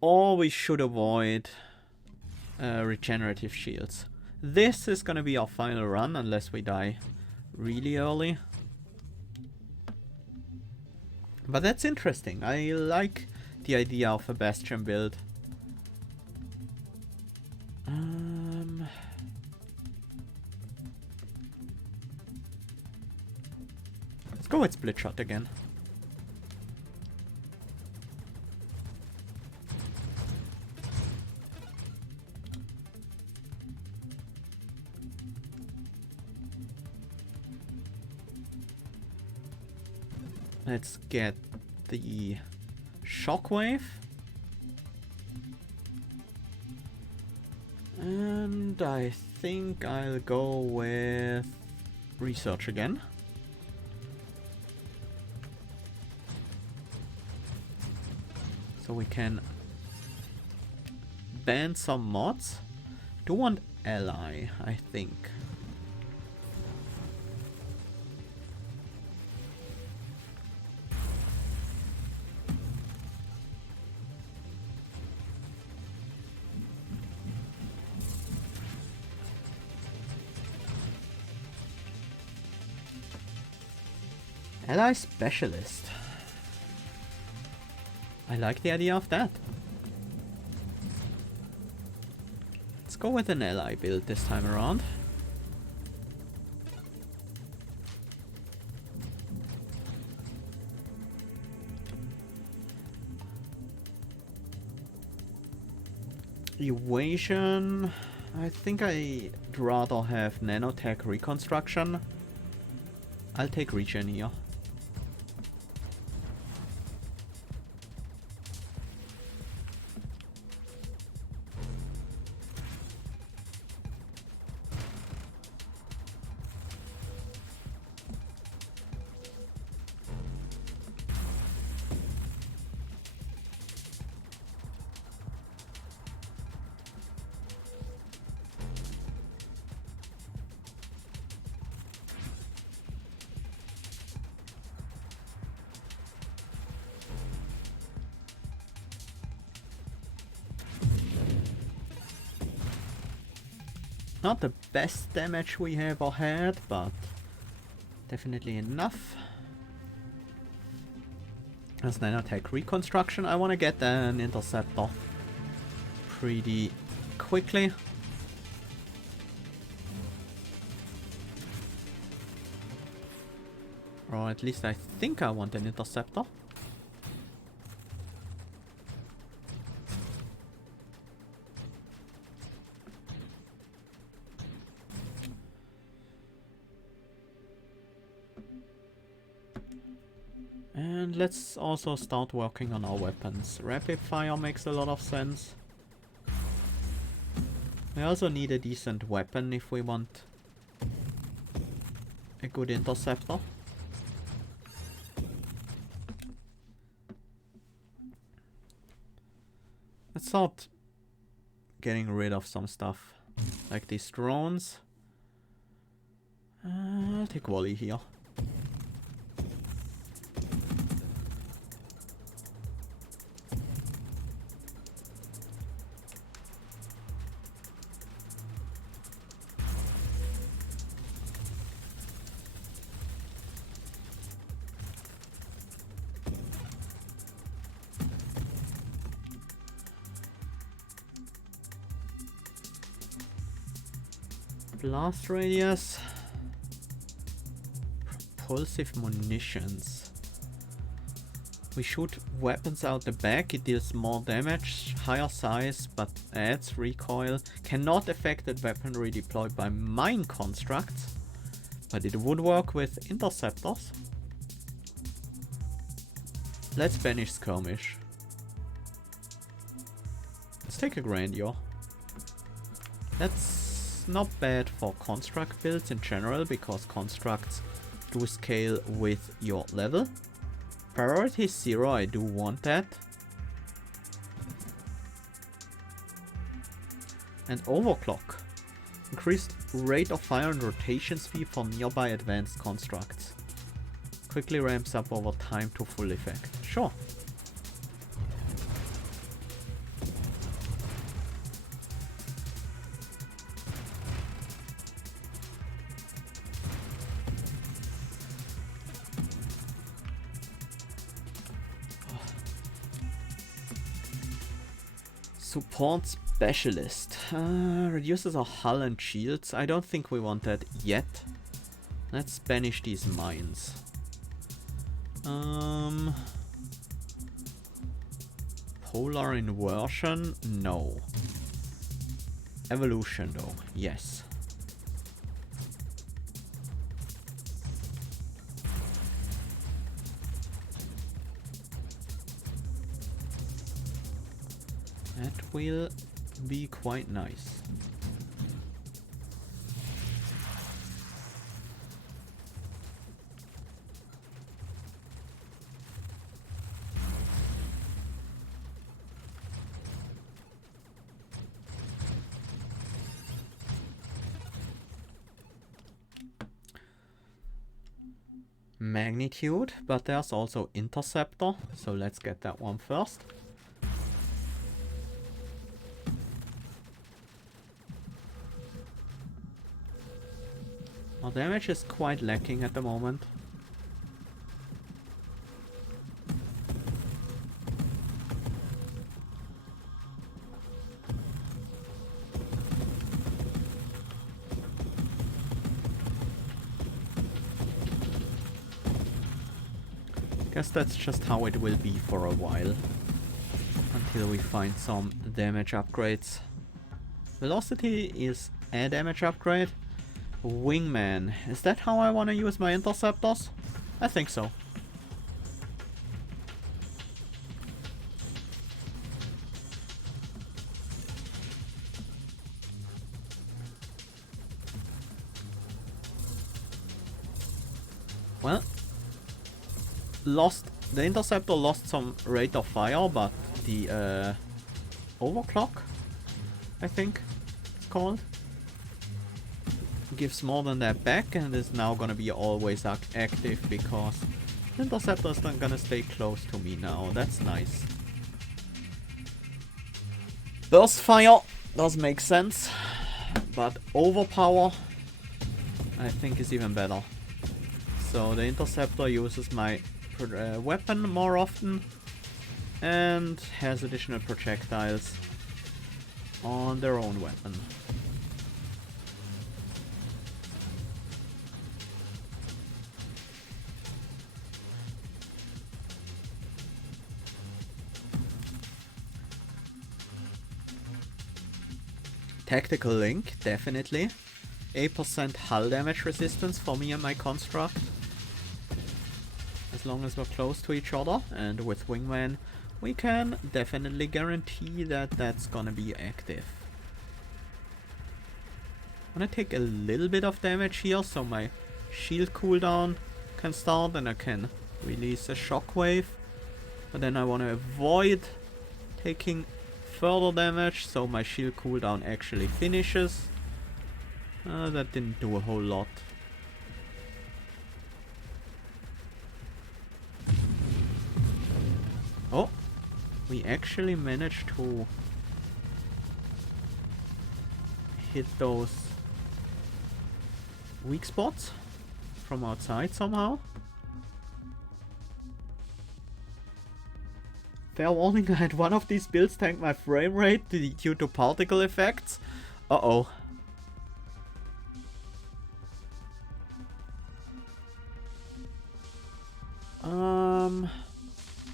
Or we should avoid regenerative shields. This is gonna be our final run unless we die really early. But that's interesting. I like the idea of a Bastion build. Let's go with split shot again. Let's get the shockwave. And I think I'll go with research again. So we can ban some mods. Do want ally, I think. Ally specialist. I like the idea of that. Let's go with an ally build this time around. Evasion. I think I'd rather have nanotech reconstruction. I'll take regen here. Not the best damage we ever had, but definitely enough. As nanotech reconstruction, I want to get an interceptor pretty quickly. Or at least I think I want an interceptor. And let's also start working on our weapons. Rapid fire makes a lot of sense. We also need a decent weapon if we want a good interceptor. Let's start getting rid of some stuff, like these drones. I'll take volley here. Blast radius. Propulsive munitions. We shoot weapons out the back, it deals more damage, higher size, but adds recoil. Cannot affect weaponry deployed by mine constructs, but it would work with interceptors. Let's banish skirmish. Let's take a grandeur. That's not bad for construct builds in general, because constructs do scale with your level. Priority 0, I do want that. And overclock. Increased rate of fire and rotation speed for nearby advanced constructs. Quickly ramps up over time to full effect. Sure. Support specialist. Reduces our hull and shields. I don't think we want that yet. Let's banish these mines. Polar inversion? No. Evolution though, yes. That will be quite nice. Magnitude, but there's also interceptor, so let's get that one first. Our damage is quite lacking at the moment. Guess that's just how it will be for a while, until we find some damage upgrades. Velocity is a damage upgrade. Wingman, is that how I want to use my interceptors? I think so. Well, the interceptor lost some rate of fire, but the overclock, I think it's called, gives more than that back and is now gonna be always active because the interceptor is not gonna stay close to me now. That's nice. Burst fire does make sense, but overpower I think is even better. So the interceptor uses my weapon more often and has additional projectiles on their own weapon. Tactical link, definitely. 8% hull damage resistance for me and my construct. As long as we're close to each other, and with Wingman we can definitely guarantee that that's gonna be active. I'm gonna take a little bit of damage here so my shield cooldown can start and I can release a shockwave. But then I want to avoid taking further damage so my shield cooldown actually finishes. That didn't do a whole lot. Oh, we actually managed to hit those weak spots from outside somehow. Fair warning, I had one of these builds tank my frame rate due to particle effects. Uh-oh.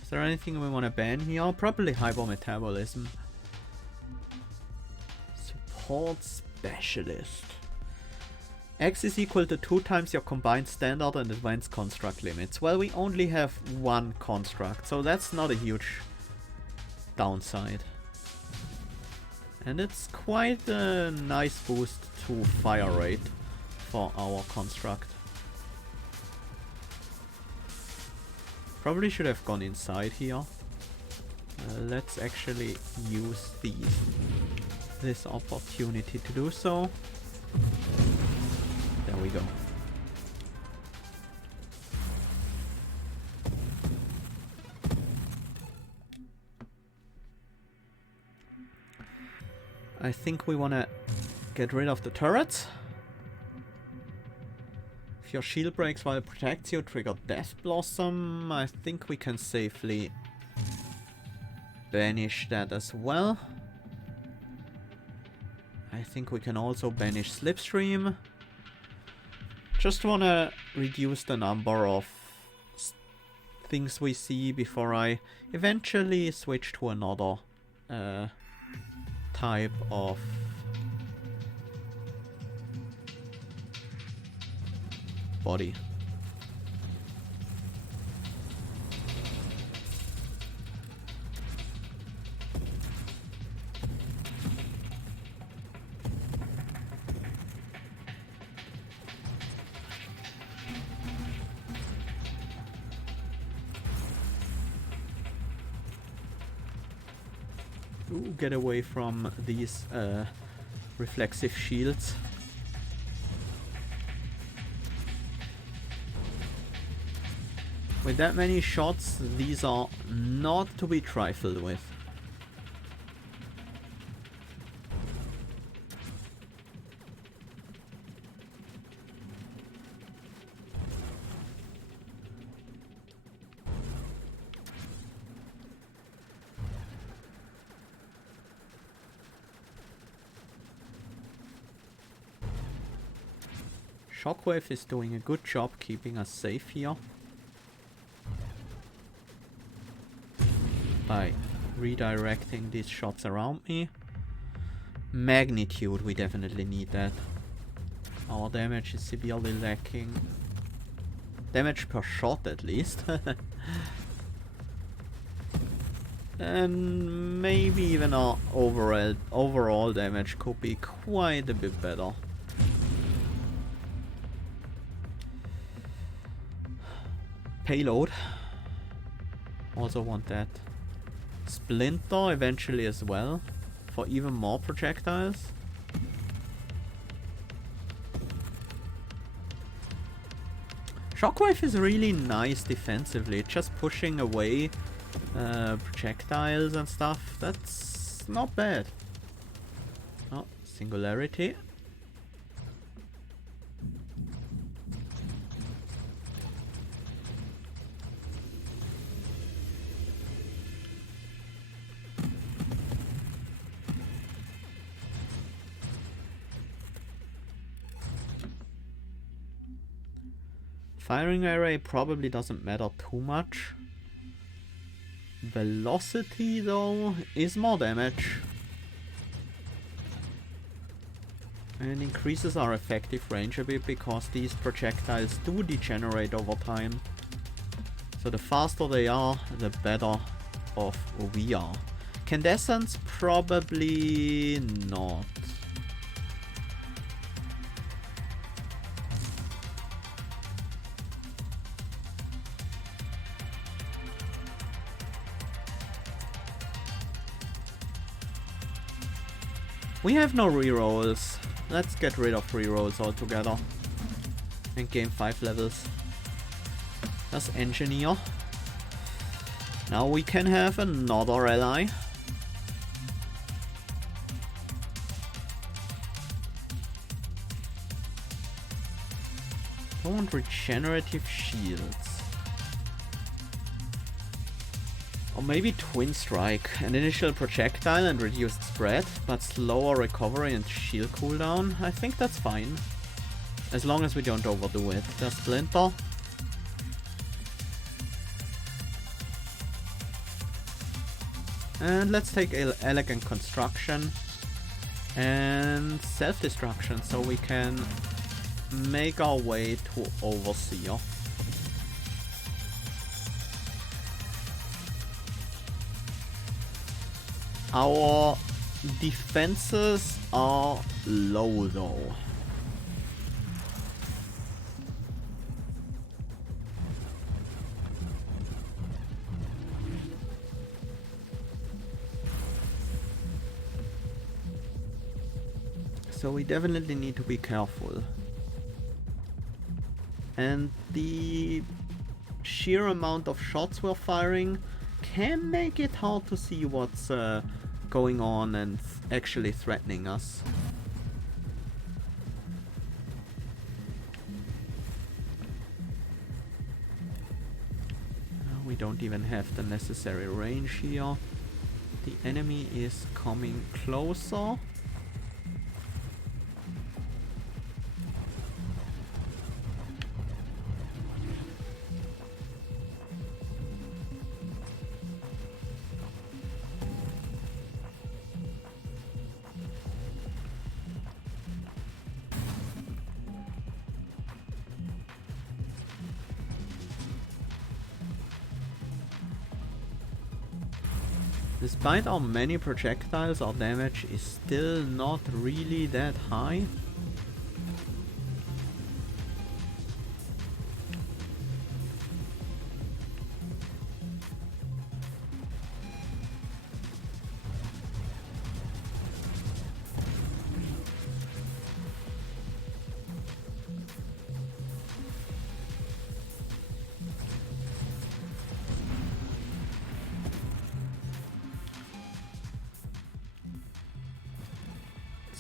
Is there anything we want to ban here? Probably hypermetabolism. Support specialist. X is equal to 2 times your combined standard and advanced construct limits. Well, we only have one construct, so that's not a huge downside. And it's quite a nice boost to fire rate for our construct. Probably should have gone inside here. Let's actually use this opportunity to do so. There we go. I think we want to get rid of the turrets. If your shield breaks while it protects you, trigger Death Blossom. I think we can safely banish that as well. I think we can also banish Slipstream. Just wanna reduce the number of things we see before I eventually switch to another type of body. Ooh, get away from these reflexive shields. With that many shots, these are not to be trifled with. Shockwave is doing a good job keeping us safe here. By redirecting these shots around me. Magnitude, we definitely need that. Our damage is severely lacking. Damage per shot at least. And maybe even our overall damage could be quite a bit better. Payload. Also want that. Splinter eventually as well, for even more projectiles. Shockwave is really nice defensively, just pushing away projectiles and stuff. That's not bad. Oh, Singularity. Firing array probably doesn't matter too much. Velocity though is more damage. And increases our effective range a bit because these projectiles do degenerate over time. So the faster they are, the better off we are. Candescence probably not. We have no rerolls. Let's get rid of rerolls altogether. And gain 5 levels. That's Engineer. Now we can have another ally. I want regenerative shields. Or maybe Twin Strike, an initial projectile and reduced spread, but slower recovery and shield cooldown. I think that's fine. As long as we don't overdo it. The Splinter. And let's take Elegant Construction and Self-Destruction so we can make our way to Overseer. Our defenses are low though. So we definitely need to be careful. And the sheer amount of shots we're firing can make it hard to see what's going on and actually threatening us. We don't even have the necessary range here. The enemy is coming closer. Despite our many projectiles, our damage is still not really that high.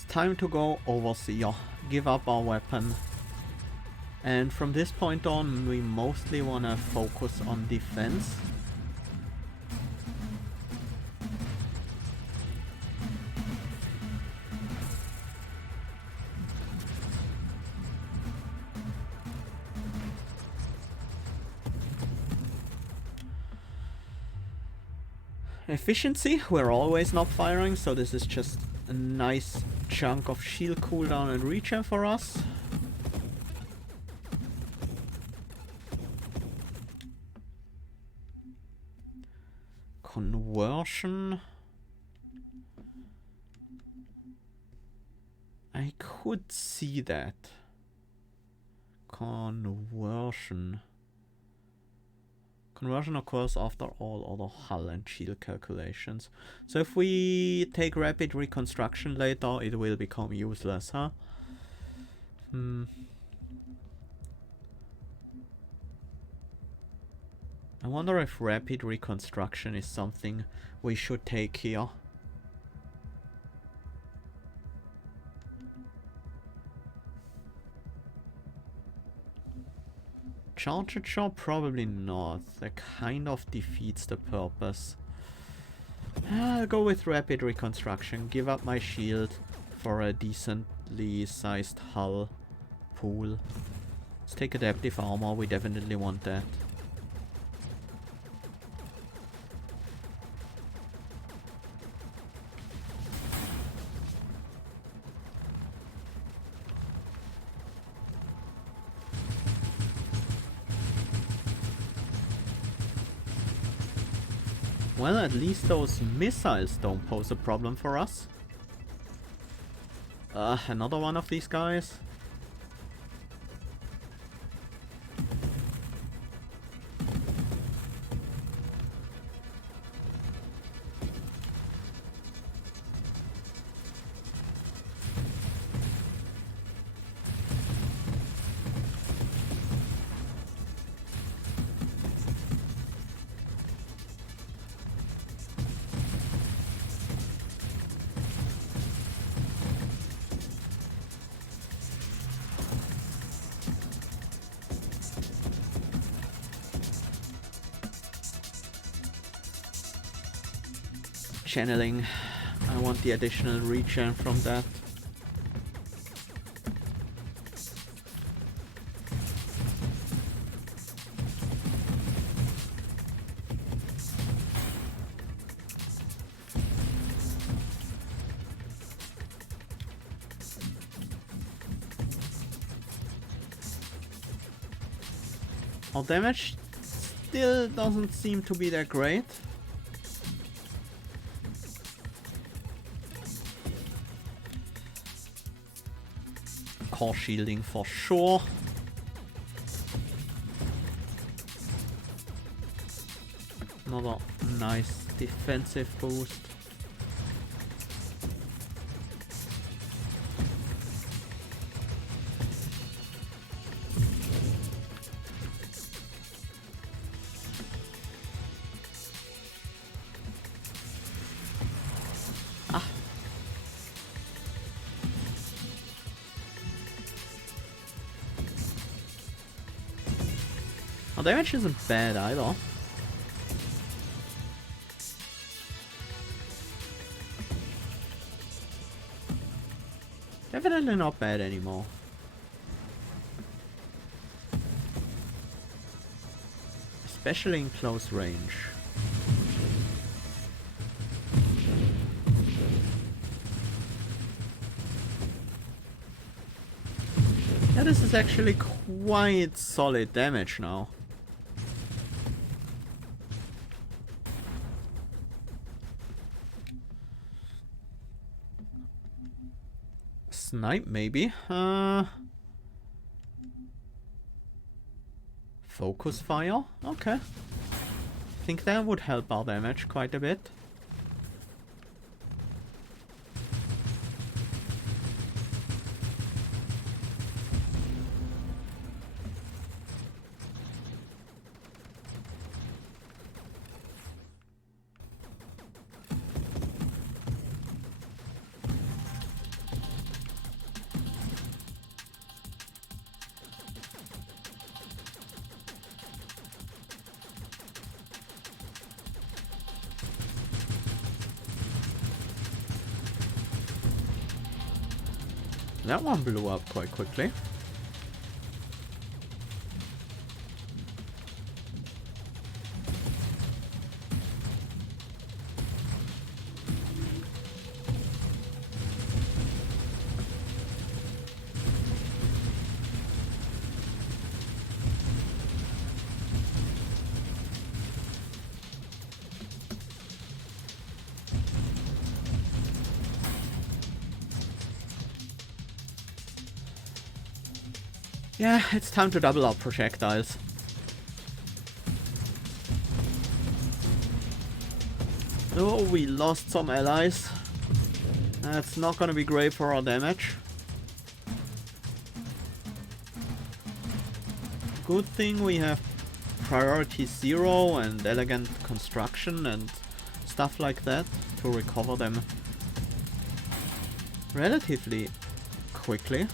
Time to go Overseer, give up our weapon, and from this point on we mostly wanna focus on defense. Efficiency, we're always not firing, so this is just a nice chunk of shield cooldown and regen for us. Conversion. I could see that. Conversion. Conversion occurs after all other hull and shield calculations. So if we take rapid reconstruction later, it will become useless, huh? I wonder if rapid reconstruction is something we should take here. Charged shot? Probably not. That kind of defeats the purpose. I'll go with rapid reconstruction. Give up my shield for a decently sized hull pool. Let's take adaptive armor. We definitely want that. Well, at least those missiles don't pose a problem for us. Another one of these guys. Channeling. I want the additional regen from that. Our damage still doesn't seem to be that great. Core shielding for sure. Another nice defensive boost. Damage isn't bad either. Definitely not bad anymore. Especially in close range. Yeah, this is actually quite solid damage now. Snipe maybe. Focus fire? Okay. I think that would help our damage quite a bit. That one blew up quite quickly. Yeah, it's time to double our projectiles. Oh, we lost some allies. That's not gonna be great for our damage. Good thing we have priority 0 and elegant construction and stuff like that to recover them relatively quickly.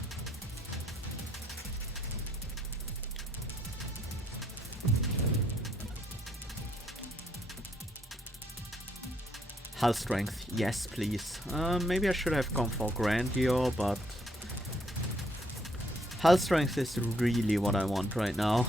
Hull strength, yes please. Maybe I should have gone for grandeur, but hull strength is really what I want right now.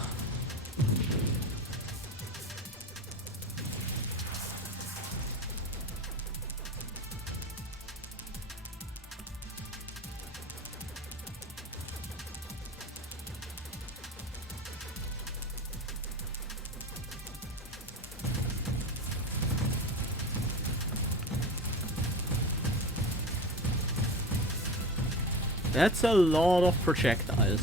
That's a lot of projectiles.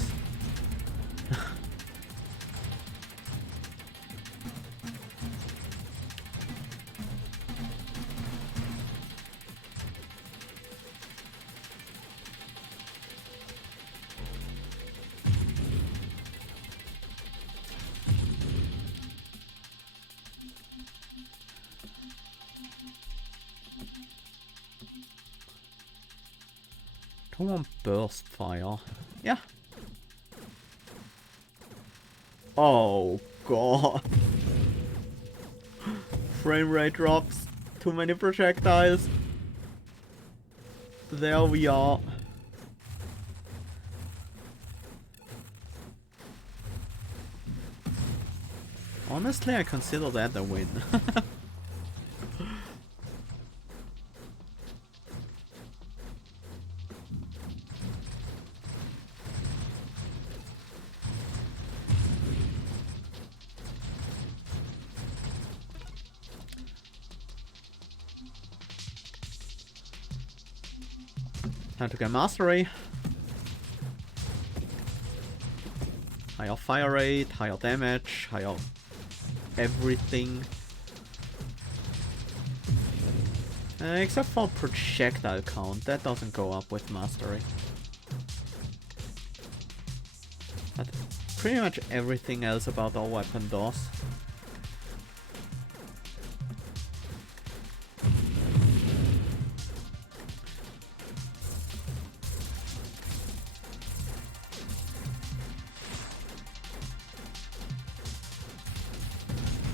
Come on, burst fire. Yeah. Oh god. Frame rate drops. Too many projectiles. There we are. Honestly, I consider that a win. Time to get mastery. Higher fire rate, higher damage, higher everything. Except for projectile count, that doesn't go up with mastery. But pretty much everything else about our weapon does.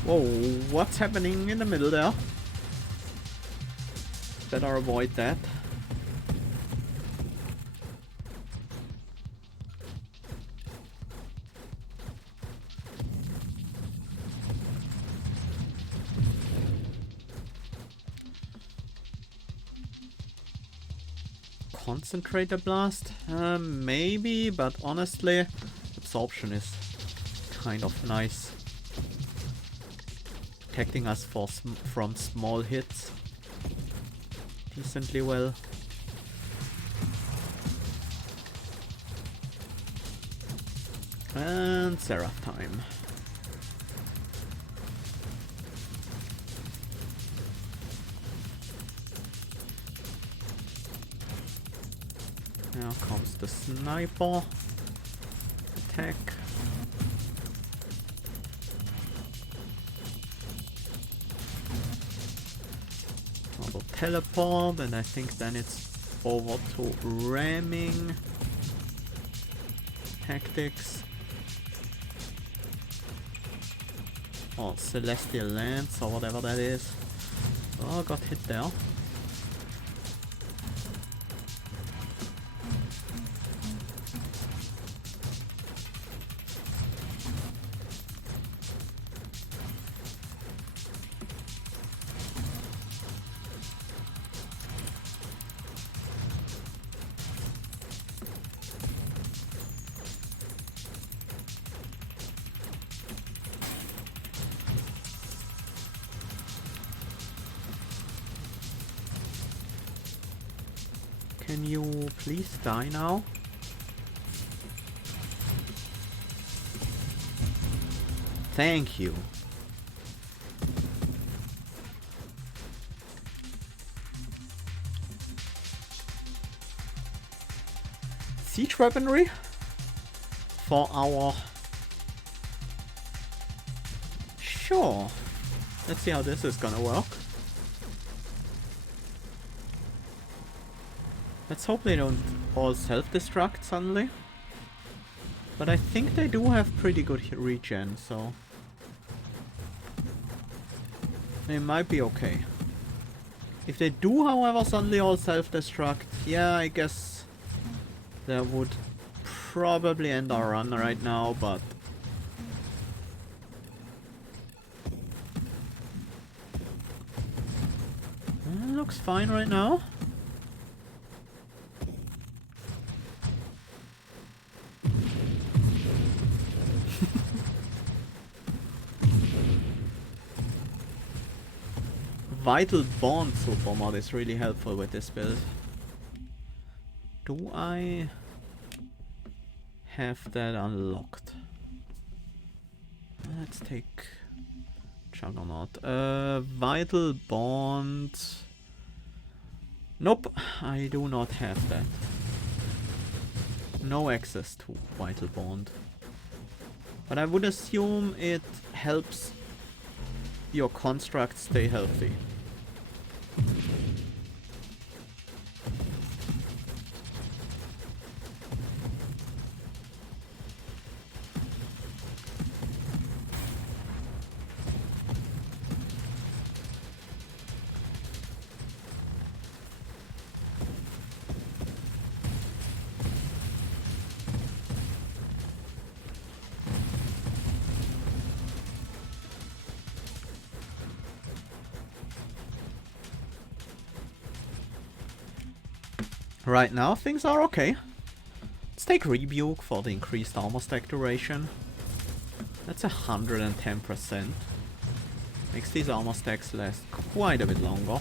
Whoa, what's happening in the middle there? Better avoid that. Concentrator blast? Maybe, but honestly, absorption is kind of nice. Protecting us from small hits decently well. And Seraph time. Now comes the sniper. Attack. Double teleport, and I think then it's over to ramming. Tactics. Or Celestial Lance or whatever that is. Oh, got hit there. Can you please die now? Thank you. Siege weaponry for our... Sure. Let's see how this is gonna work. Let's hope they don't all self-destruct suddenly. But I think they do have pretty good regen, so... they might be okay. If they do, however, suddenly all self-destruct, yeah, I guess... that would probably end our run right now, but... looks fine right now. Vital Bond super mod is really helpful with this build. Do I have that unlocked? Let's take Juggernaut. Vital Bond. Nope, I do not have that. No access to Vital Bond. But I would assume it helps your construct stay healthy. Right now, things are okay. Let's take Rebuke for the increased armor stack duration. That's 110%. Makes these armor stacks last quite a bit longer.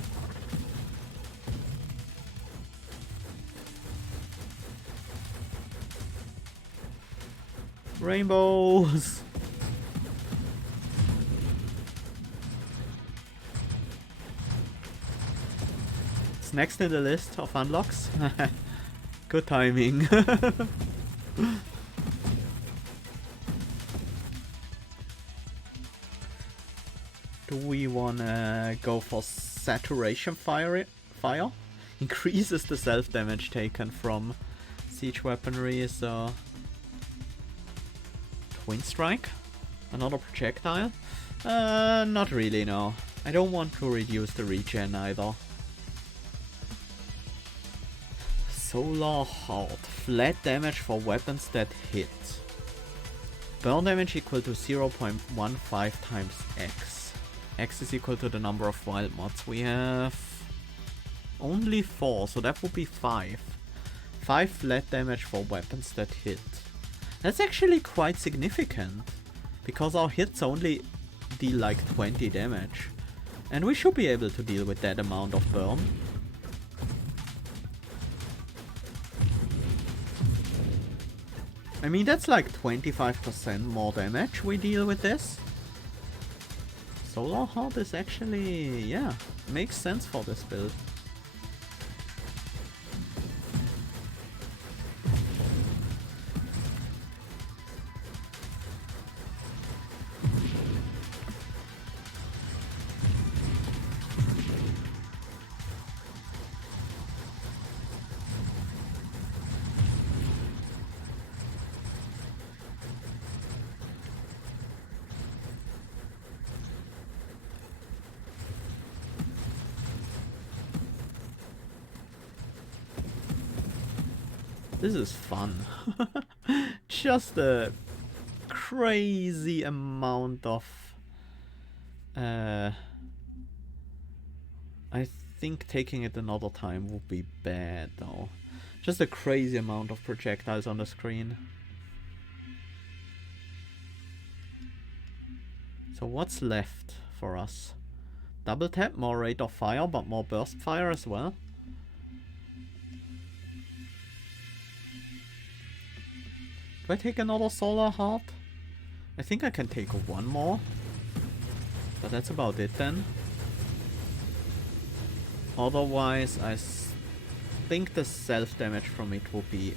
Rainbows! Next in the list of unlocks. Good timing. Do we wanna go for saturation fire? Increases the self damage taken from siege weaponry, so Twin Strike? Another projectile? Not really, no. I don't want to reduce the regen either. Solar Heart. Flat damage for weapons that hit. Burn damage equal to 0.15 times X. X is equal to the number of wild mods. We have only 4, so that would be 5. 5 flat damage for weapons that hit. That's actually quite significant, because our hits only deal like 20 damage. And we should be able to deal with that amount of burn. I mean, that's like 25% more damage we deal with this. Solar Heart is actually, yeah, makes sense for this build. This is fun. Just a crazy amount of... I think taking it another time would be bad though. Just a crazy amount of projectiles on the screen. So what's left for us? Double tap, more rate of fire, but more burst fire as well. Do I take another Solar Heart? I think I can take one more. But that's about it then. Otherwise, I think the self-damage from it will be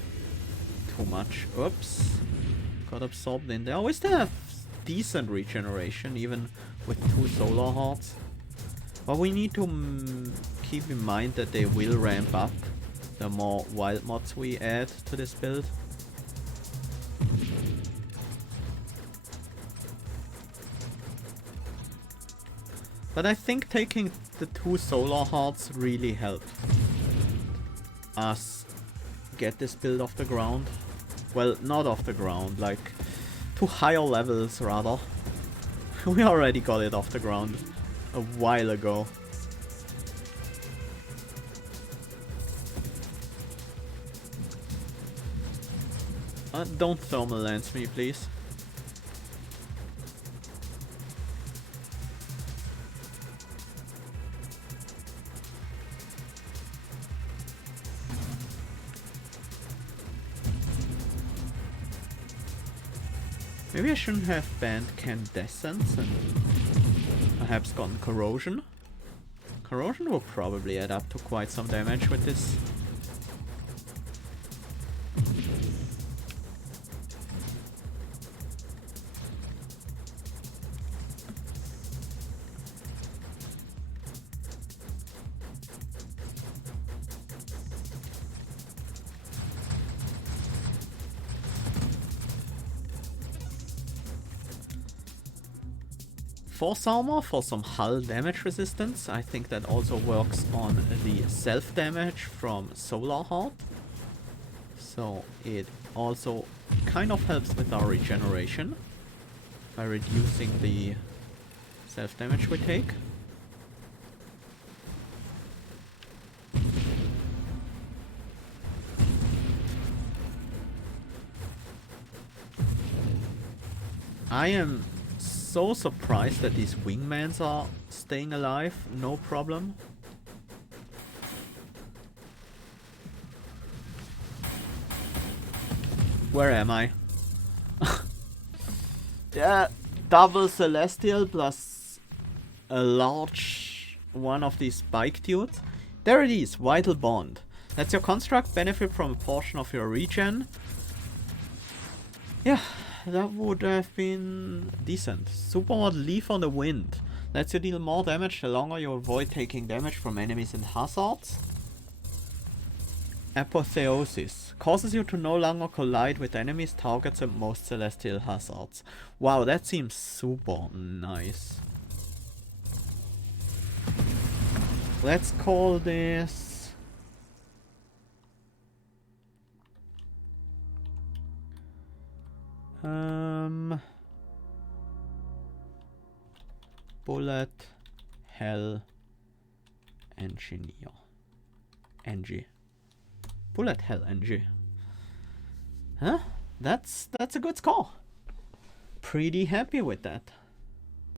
too much. Oops. Got absorbed in there. We still have decent regeneration, even with 2 Solar Hearts. But we need to keep in mind that they will ramp up the more wild mods we add to this build. But I think taking the 2 Solar Hearts really helped us get this build off the ground. Well, not off the ground, like to higher levels rather. We already got it off the ground a while ago. Don't thermal lance me, please. Maybe I shouldn't have banned Candescence and perhaps gotten Corrosion. Corrosion will probably add up to quite some damage with this. Force Armor for some hull damage resistance. I think that also works on the self-damage from Solar Heart. So it also kind of helps with our regeneration by reducing the self-damage we take. I am so surprised that these wingmans are staying alive, no problem. Where am I? Yeah, double celestial plus a large one of these spike dudes. There it is, Vital Bond. That's your construct, benefit from a portion of your regen. Yeah. That would have been decent. Supermod Leaf on the Wind. Lets you deal more damage the longer you avoid taking damage from enemies and hazards. Apotheosis. Causes you to no longer collide with enemies, targets and most celestial hazards. Wow, that seems super nice. Let's call this... Bullet Hell Engineer. NG. Bullet Hell NG. Huh? That's a good score. Pretty happy with that.